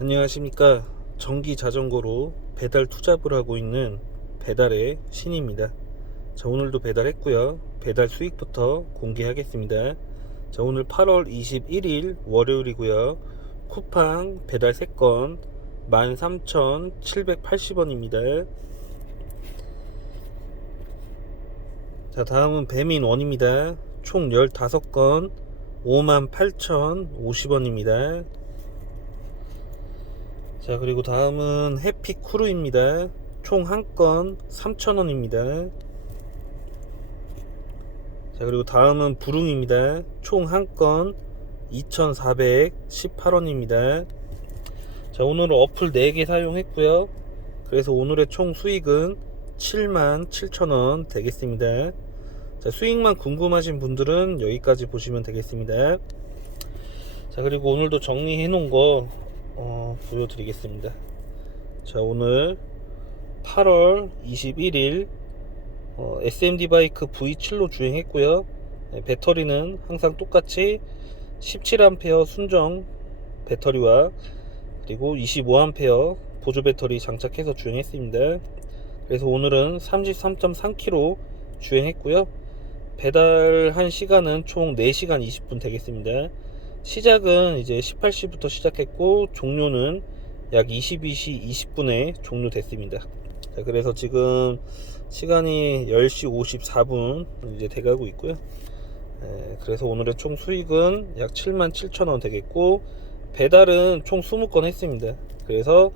안녕하십니까. 전기 자전거로 배달 투잡을 하고 있는 배달의 신입니다. 자, 오늘도 배달했고요. 배달 수익부터 공개하겠습니다. 자, 오늘 8월 21일 월요일이고요. 쿠팡 배달 3건 13,780원입니다. 자, 다음은 배민원입니다. 총 15건 58,050원입니다. 자, 그리고 다음은 해피쿠루입니다. 총 한 건 3,000원입니다. 자, 그리고 다음은 부릉입니다. 총 한 건 2,418원입니다. 자, 오늘은 어플 4개 사용했고요. 그래서 오늘의 총 수익은 77,000원 되겠습니다. 자, 수익만 궁금하신 분들은 여기까지 보시면 되겠습니다. 자, 그리고 오늘도 정리해 놓은 거 보여드리겠습니다. 자, 오늘 8월 21일 SMD 바이크 V7로 주행했고요. 배터리는 항상 똑같이 17A 순정 배터리와 그리고 25A 보조 배터리 장착해서 주행했습니다. 그래서 오늘은 33.3km 주행했고요. 배달한 시간은 총 4시간 20분 되겠습니다. 시작은 이제 18시부터 시작했고 종료는 약 22시 20분에 종료됐습니다. 자, 그래서 지금 시간이 10시 54분 이제 돼가고 있고요. 그래서 오늘의 총 수익은 약 77,000원 되겠고, 배달은 총 20건 했습니다. 그래서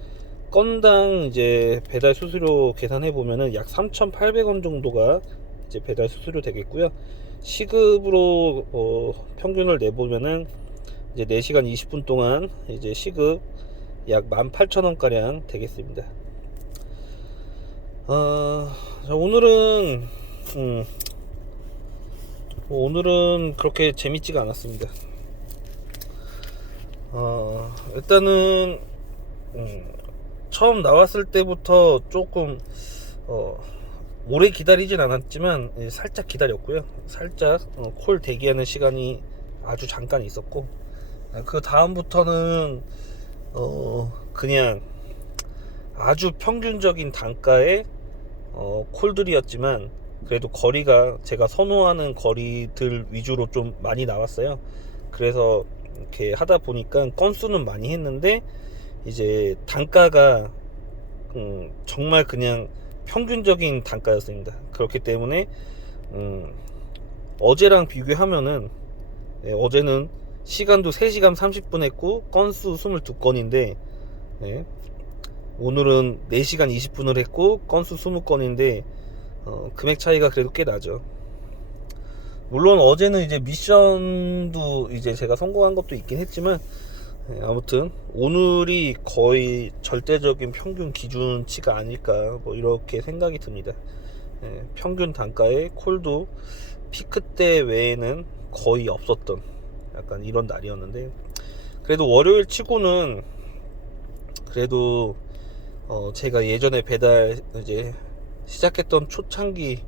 건당 이제 배달 수수료 계산해 보면은 약 3,800원 정도가 이제 배달 수수료 되겠고요. 시급으로 평균을 내보면은 이제 4시간 20분 동안 이제 시급 약 18,000원 가량 되겠습니다. 자, 오늘은 그렇게 재밌지가 않았습니다. 일단은 처음 나왔을 때부터 조금 오래 기다리진 않았지만 살짝 기다렸고요. 살짝 콜 대기하는 시간이 아주 잠깐 있었고, 그 다음부터는 그냥 아주 평균적인 단가의 콜들이었지만 그래도 거리가 제가 선호하는 거리들 위주로 좀 많이 나왔어요. 그래서 이렇게 하다 보니까 건수는 많이 했는데 이제 단가가 정말 그냥 평균적인 단가였습니다. 그렇기 때문에 어제랑 비교하면은 어제는 시간도 3시간 30분 했고 건수 22건인데 오늘은 4시간 20분을 했고 건수 20건인데 금액 차이가 그래도 꽤 나죠. 물론 어제는 이제 미션도 이제 제가 성공한 것도 있긴 했지만 아무튼 오늘이 거의 절대적인 평균 기준치가 아닐까 뭐 이렇게 생각이 듭니다. 평균 단가의 콜도 피크 때 외에는 거의 없었던 약간 이런 날이었는데, 그래도 월요일 치고는 그래도 제가 예전에 배달 이제 시작했던 초창기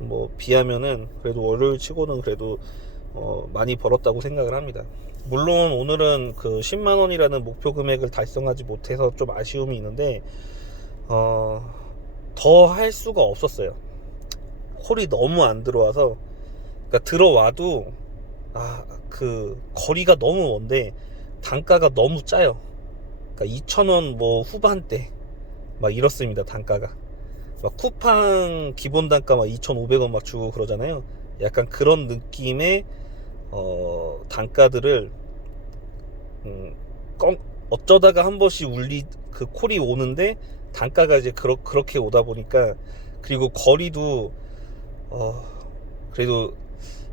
뭐 비하면은 그래도 월요일 치고는 그래도 많이 벌었다고 생각을 합니다. 물론 오늘은 그 10만원이라는 목표 금액을 달성하지 못해서 좀 아쉬움이 있는데 더 할 수가 없었어요. 콜이 너무 안 들어와서, 그러니까 들어와도 그 거리가 너무 먼데 단가가 너무 짜요. 그러니까 2,000원 뭐 후반대 막 이렇습니다. 단가가 막 쿠팡 기본 단가 막 2,500원 막 주고 그러잖아요. 약간 그런 느낌의 단가들을 어쩌다가 한 번씩 그 콜이 오는데 단가가 이제 그렇게 오다 보니까, 그리고 거리도 그래도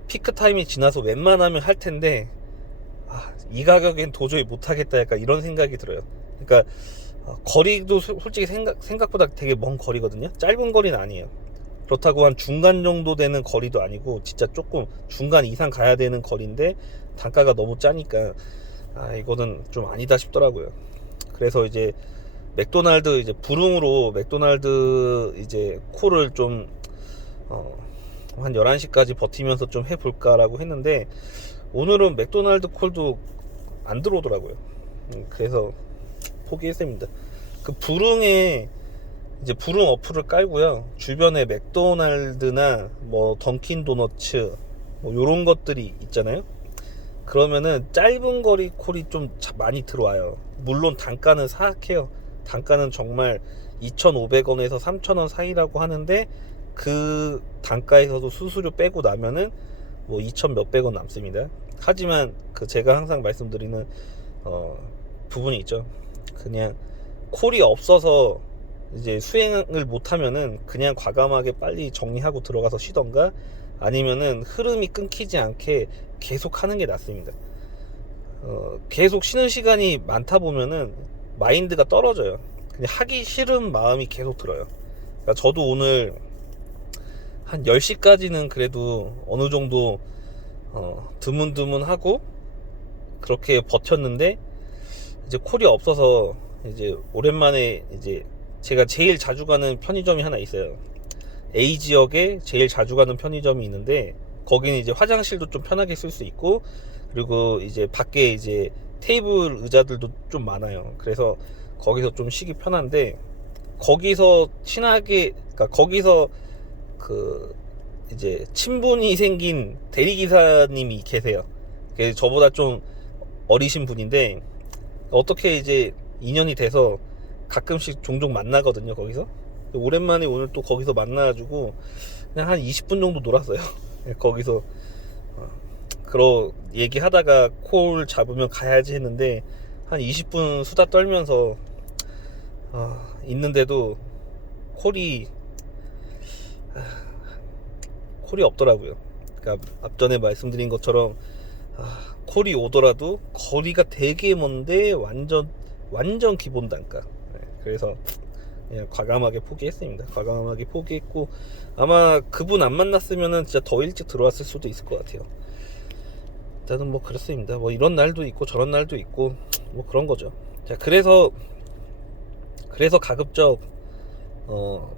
피크 타임이 지나서 웬만하면 할 텐데 이 가격엔 도저히 못하겠다 약간 이런 생각이 들어요. 그러니까 거리도 솔직히 생각보다 되게 먼 거리거든요. 짧은 거리는 아니에요. 그렇다고 한 중간 정도 되는 거리도 아니고 진짜 조금 중간 이상 가야 되는 거리인데 단가가 너무 짜니까 이거는 좀 아니다 싶더라고요. 그래서 이제 맥도날드 이제 부릉으로 맥도날드 이제 콜을 좀 한 11시까지 버티면서 좀 해볼까라고 했는데 오늘은 맥도날드 콜도 안 들어오더라고요. 그래서 포기했습니다. 그 부릉에 이제 부릉 어플을 깔고요. 주변에 맥도날드나 뭐 던킨 도너츠 뭐 요런 것들이 있잖아요. 그러면은 짧은 거리 콜이 좀 많이 들어와요. 물론 단가는 사악해요. 단가는 정말 2,500원에서 3,000원 사이라고 하는데 그 단가에서도 수수료 빼고 나면은 뭐 2,000 몇백 원 남습니다. 하지만 그 제가 항상 말씀드리는 부분이 있죠. 그냥 콜이 없어서 이제 수행을 못하면은 그냥 과감하게 빨리 정리하고 들어가서 쉬던가 아니면은 흐름이 끊기지 않게 계속 하는 게 낫습니다. 계속 쉬는 시간이 많다 보면은 마인드가 떨어져요. 그냥 하기 싫은 마음이 계속 들어요. 그러니까 저도 오늘 한 10시까지는 그래도 어느 정도 드문드문하고 그렇게 버텼는데 이제 콜이 없어서 이제 오랜만에 이제 제가 제일 자주 가는 편의점이 하나 있어요. A 지역에 제일 자주 가는 편의점이 있는데 거기는 이제 화장실도 좀 편하게 쓸 수 있고 그리고 이제 밖에 이제 테이블 의자들도 좀 많아요. 그래서 거기서 좀 쉬기 편한데 거기서 친하게 그러니까 거기서 그 이제 친분이 생긴 대리기사님이 계세요. 저보다 좀 어리신 분인데 어떻게 이제 인연이 돼서 가끔씩 종종 만나거든요. 거기서 오랜만에 오늘 또 거기서 만나가지고 그냥 한 20분 정도 놀았어요. 거기서 그러 얘기하다가 콜 잡으면 가야지 했는데 한 20분 수다 떨면서 있는데도 콜이 없더라고요. 그러니까 앞전에 말씀드린 것처럼 콜이 오더라도 거리가 되게 먼데 완전 기본 단가. 그래서 그냥 과감하게 포기했습니다. 과감하게 포기했고 아마 그분 안 만났으면은 진짜 더 일찍 들어왔을 수도 있을 것 같아요. 일단은 뭐 그렇습니다. 뭐 이런 날도 있고 저런 날도 있고 뭐 그런 거죠. 자, 그래서 가급적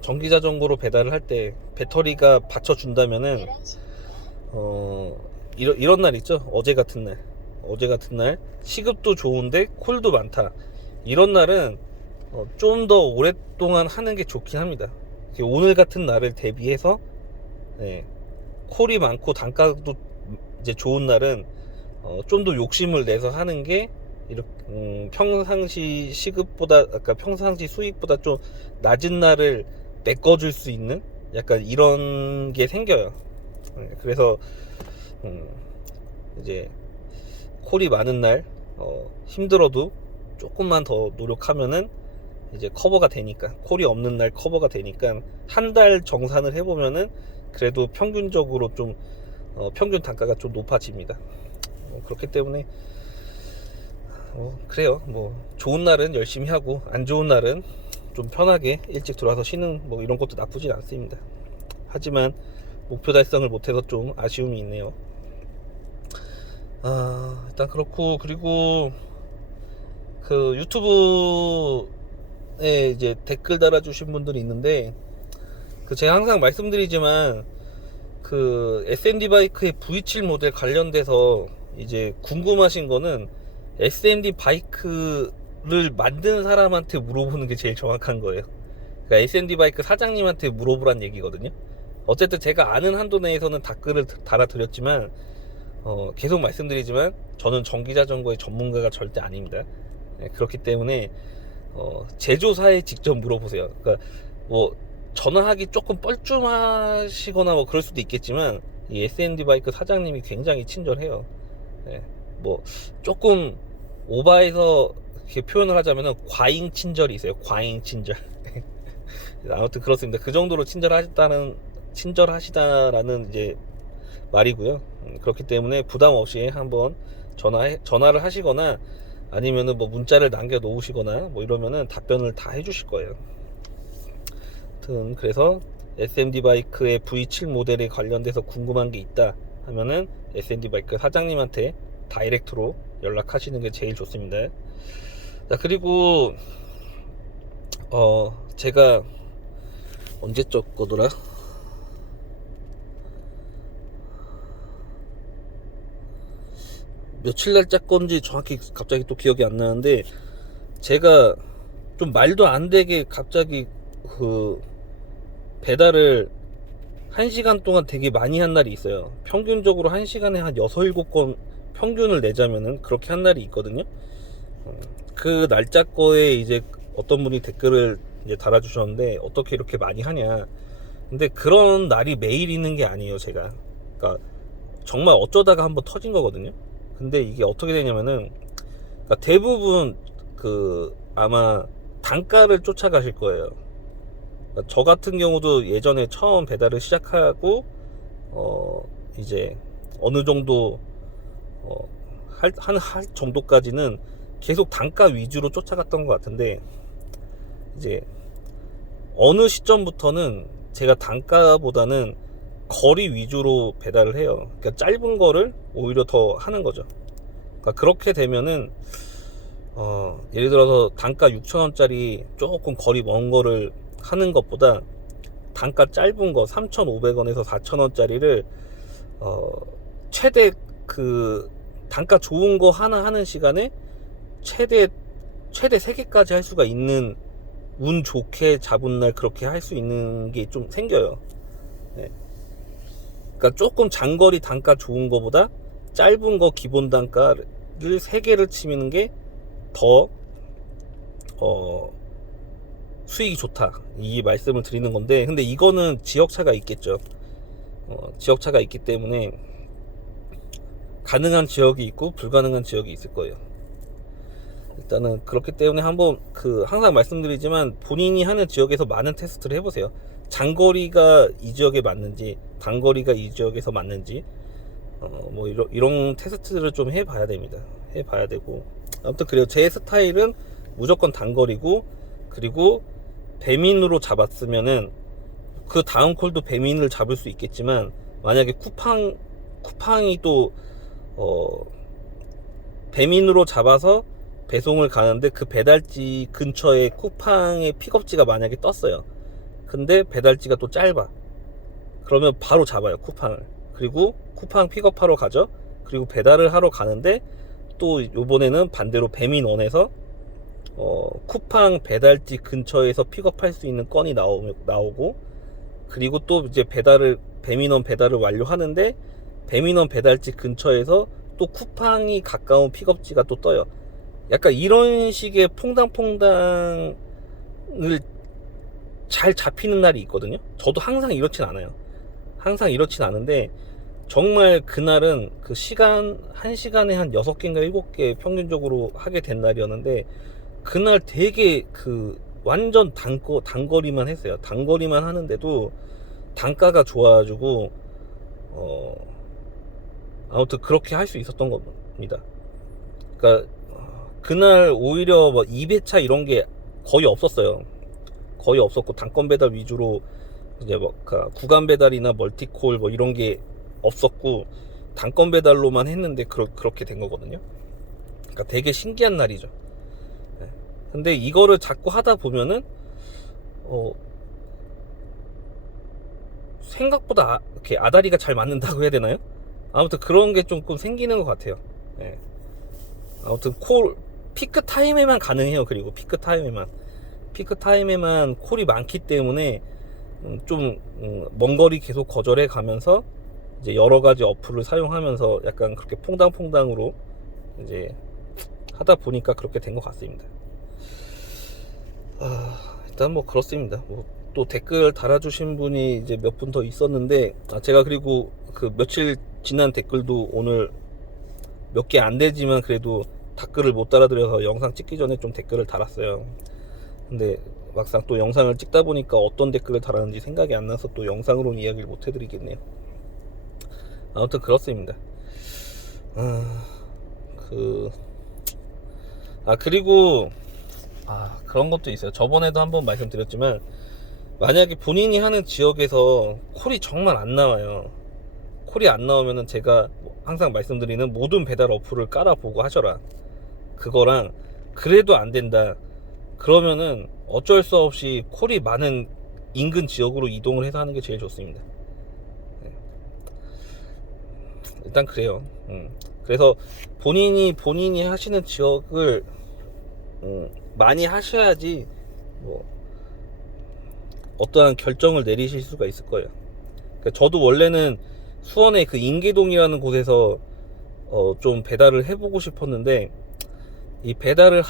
전기자전거로 배달을 할 때 배터리가 받쳐준다면은 이런 날 있죠. 어제 같은 날 시급도 좋은데 콜도 많다. 이런 날은 좀 더 오랫동안 하는 게 좋긴 합니다. 오늘 같은 날을 대비해서 콜이 많고 단가도 이제 좋은 날은 좀 더 욕심을 내서 하는 게 이렇게 평상시 시급보다 그러니까 평상시 수익보다 좀 낮은 날을 메꿔줄 수 있는 약간 이런 게 생겨요. 그래서 이제 콜이 많은 날 힘들어도 조금만 더 노력하면은 이제 커버가 되니까 콜이 없는 날 커버가 되니까 한 달 정산을 해보면은 그래도 평균적으로 좀 평균 단가가 좀 높아집니다. 그렇기 때문에 그래요. 뭐 좋은 날은 열심히 하고 안 좋은 날은 좀 편하게 일찍 들어와서 쉬는 뭐 이런 것도 나쁘진 않습니다. 하지만 목표 달성을 못해서 좀 아쉬움이 있네요. 일단 그렇고 그리고 그 유튜브에 이제 댓글 달아주신 분들이 있는데 그 제가 항상 말씀드리지만 그 SND 바이크의 V7 모델 관련돼서 이제 궁금하신 거는 SND 바이크를 만든 사람한테 물어보는 게 제일 정확한 거예요. 그러니까 SND 바이크 사장님한테 물어보란 얘기거든요. 어쨌든 제가 아는 한도 내에서는 댓글을 달아드렸지만 계속 말씀드리지만 저는 전기자전거의 전문가가 절대 아닙니다. 그렇기 때문에 제조사에 직접 물어보세요. 그러니까 뭐 전화하기 조금 뻘쭘하시거나 뭐 그럴 수도 있겠지만 이 SND 바이크 사장님이 굉장히 친절해요. 뭐 조금 오바해서 이렇게 표현을 하자면은 과잉 친절이 있어요. 과잉 친절. 아무튼 그렇습니다. 그 정도로 친절하시다라는 이제 말이고요. 그렇기 때문에 부담 없이 한번 전화를 하시거나 아니면은 뭐 문자를 남겨 놓으시거나 뭐 이러면은 답변을 다 해주실 거예요. 아무튼 그래서 SND 바이크의 V7 모델에 관련돼서 궁금한 게 있다 하면은 SND 바이크 사장님한테 다이렉트로 연락하시는 게 제일 좋습니다. 자, 그리고 제가 언제적 거더라? 며칠 날짜 건지 정확히 갑자기 또 기억이 안 나는데 제가 좀 말도 안 되게 갑자기 그 배달을 1시간 동안 되게 많이 한 날이 있어요. 평균적으로 1시간에 한 6, 7건 평균을 내자면은 그렇게 한 날이 있거든요. 그 날짜 거에 이제 어떤 분이 댓글을 이제 달아주셨는데 어떻게 이렇게 많이 하냐. 근데 그런 날이 매일 있는 게 아니에요, 제가. 그러니까 정말 어쩌다가 한번 터진 거거든요. 근데 이게 어떻게 되냐면은, 그러니까 대부분 그 아마 단가를 쫓아가실 거예요. 그러니까 저 같은 경우도 예전에 처음 배달을 시작하고 이제 어느 정도 할 정도까지는 계속 단가 위주로 쫓아갔던 것 같은데, 이제 어느 시점부터는 제가 단가보다는 거리 위주로 배달을 해요. 그러니까 짧은 거를 오히려 더 하는 거죠. 그러니까 그렇게 되면은 예를 들어서 단가 6,000원짜리 조금 거리 먼 거를 하는 것보다 단가 짧은 거 3,500원에서 4,000원짜리를 최대 그 단가 좋은 거 하나 하는 시간에 최대 3개까지 할 수가 있는, 운 좋게 잡은 날 그렇게 할 수 있는 게 좀 생겨요. 네. 그러니까 조금 장거리 단가 좋은 거보다 짧은 거 기본 단가를 3개를 치는 게 더 수익이 좋다, 이 말씀을 드리는 건데, 근데 이거는 지역차가 있겠죠. 지역차가 있기 때문에 가능한 지역이 있고 불가능한 지역이 있을 거예요. 일단은 그렇기 때문에 한번 항상 말씀드리지만 본인이 하는 지역에서 많은 테스트를 해보세요. 장거리가 이 지역에 맞는지, 단거리가 이 지역에서 맞는지, 뭐 이런 테스트를 좀 해봐야 됩니다. 해봐야 되고, 아무튼 그래요. 제 스타일은 무조건 단거리고, 그리고 배민으로 잡았으면은 그 다음 콜도 배민을 잡을 수 있겠지만, 만약에 쿠팡이 또 배민으로 잡아서 배송을 가는데 그 배달지 근처에 쿠팡의 픽업지가 만약에 떴어요. 근데 배달지가 또 짧아. 그러면 바로 잡아요, 쿠팡을. 그리고 쿠팡 픽업하러 가죠. 그리고 배달을 하러 가는데 또 요번에는 반대로 배민원에서 쿠팡 배달지 근처에서 픽업할 수 있는 건이 나오고, 그리고 또 이제 배민원 배달을 완료하는데 배민원 배달지 근처에서 또 쿠팡이 가까운 픽업지가 또 떠요. 약간 이런 식의 퐁당퐁당을 잘 잡히는 날이 있거든요. 저도 항상 이렇진 않아요. 항상 이렇진 않은데, 정말 그날은 그 시간 1시간에 한 6개인가 7개 평균적으로 하게 된 날이었는데, 그날 되게 완전 단거리만 했어요. 단거리만 하는데도 단가가 좋아가지고 아무튼 그렇게 할 수 있었던 겁니다. 그러니까 그날 오히려 뭐 2배차 이런 게 거의 없었어요. 거의 없었고, 단건 배달 위주로 이제 뭐 구간 배달이나 멀티콜 뭐 이런 게 없었고, 단건 배달로만 했는데 그렇게 된 거거든요. 그러니까 되게 신기한 날이죠. 네. 근데 이거를 자꾸 하다 보면은 생각보다 이렇게 아다리가 잘 맞는다고 해야 되나요? 아무튼 그런 게 조금 생기는 것 같아요. 네. 아무튼 피크 타임에만 가능해요. 그리고 피크 타임에만 콜이 많기 때문에 좀 먼 거리 계속 거절해 가면서 이제 여러 가지 어플을 사용하면서 약간 그렇게 퐁당퐁당으로 이제 하다 보니까 그렇게 된 것 같습니다. 일단 뭐 그렇습니다. 뭐 또 댓글 달아주신 분이 이제 몇 분 더 있었는데, 제가 그리고 그 며칠 지난 댓글도 오늘 몇 개 안 되지만 그래도 댓글을 못 달아드려서 영상 찍기 전에 좀 댓글을 달았어요. 근데 막상 또 영상을 찍다 보니까 어떤 댓글을 달았는지 생각이 안 나서 또 영상으로는 이야기를 못 해드리겠네요. 아무튼 그렇습니다. 그리고 그런 것도 있어요. 저번에도 한번 말씀드렸지만, 만약에 본인이 하는 지역에서 콜이 정말 안 나와요. 콜이 안 나오면은 제가 항상 말씀드리는 모든 배달 어플을 깔아보고 하셔라. 그거랑 그래도 안 된다, 그러면은 어쩔 수 없이 콜이 많은 인근 지역으로 이동을 해서 하는 게 제일 좋습니다. 네. 일단 그래요. 그래서 본인이 하시는 지역을 많이 하셔야지 뭐 어떠한 결정을 내리실 수가 있을 거예요. 그러니까 저도 원래는 수원의 그 인계동이라는 곳에서 좀 배달을 해보고 싶었는데, 이 배달을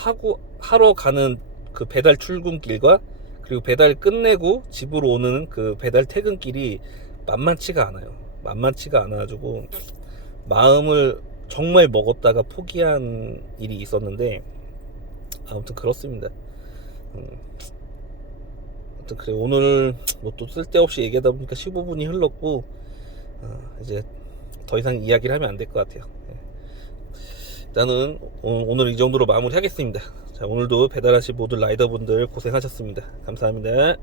하러 가는 그 배달 출근길과 그리고 배달 끝내고 집으로 오는 그 배달 퇴근길이 만만치가 않아요. 만만치가 않아가지고 마음을 정말 먹었다가 포기한 일이 있었는데, 아무튼 그렇습니다. 아무튼 그래, 오늘 뭐 또 쓸데없이 얘기하다 보니까 15분이 흘렀고, 이제 더 이상 이야기를 하면 안 될 것 같아요. 예. 일단은 오늘 이 정도로 마무리하겠습니다. 자, 오늘도 배달하신 모든 라이더분들 고생하셨습니다. 감사합니다.